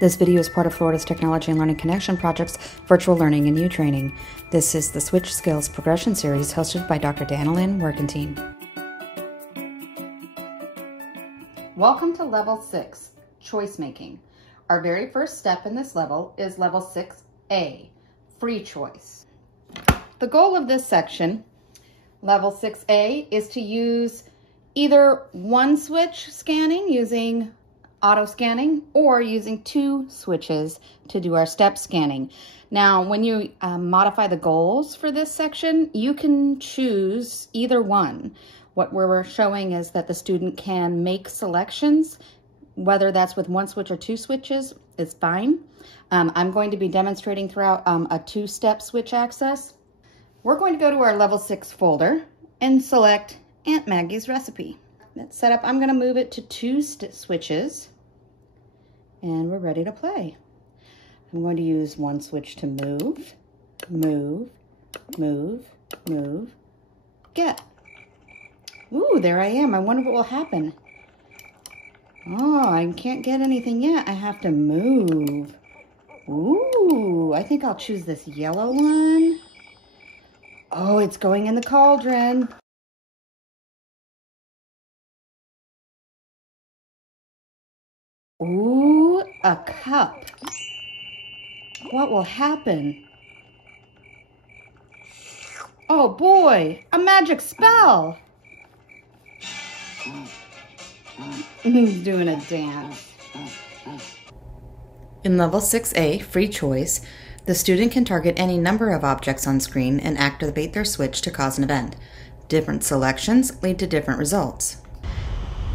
This video is part of Florida's Technology and Learning Connection Project's Virtual Learning and U-Training. This is the Switch Skills Progression Series hosted by Dr. Danilyn Werkentine. Welcome to Level 6, Choice Making. Our very first step in this level is Level 6A, Free Choice. The goal of this section, Level 6A, is to use either one switch scanning using auto scanning or using two switches to do our step scanning. Now, when you modify the goals for this section, you can choose either one. What we're showing is that the student can make selections, whether that's with one switch or two switches, is fine. I'm going to be demonstrating throughout a two-step switch access. We're going to go to our Level 6 folder and select Aunt Maggie's recipe. That's set up. I'm going to move it to two switches. And we're ready to play. I'm going to use one switch to move, move, move, move, get. Ooh, there I am. I wonder what will happen. Oh, I can't get anything yet. I have to move. Ooh, I think I'll choose this yellow one. Oh, it's going in the cauldron. Ooh, a cup. What will happen? Oh boy, a magic spell. He's doing a dance. In Level 6A, Free Choice, the student can target any number of objects on screen and activate their switch to cause an event. Different selections lead to different results.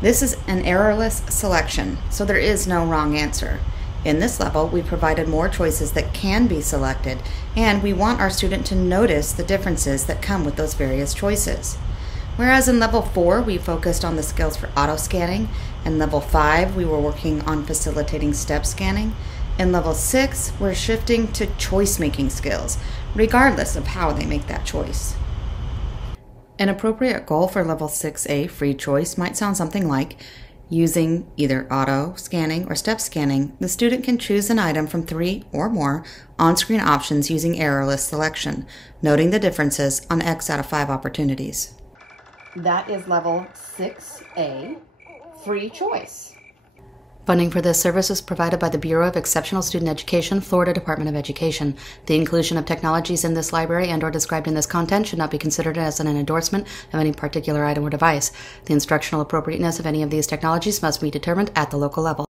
This is an errorless selection, so there is no wrong answer. In this level, we provided more choices that can be selected, and we want our student to notice the differences that come with those various choices. Whereas in Level 4, we focused on the skills for auto scanning. In Level 5, we were working on facilitating step scanning. In Level 6, we're shifting to choice-making skills, regardless of how they make that choice. An appropriate goal for Level 6A Free Choice might sound something like, using either auto scanning or step scanning, the student can choose an item from 3 or more on-screen options using errorless selection, noting the differences on X out of 5 opportunities. That is Level 6A Free Choice. Funding for this service is provided by the Bureau of Exceptional Student Education, Florida Department of Education. The inclusion of technologies in this library and/or described in this content should not be considered as an endorsement of any particular item or device. The instructional appropriateness of any of these technologies must be determined at the local level.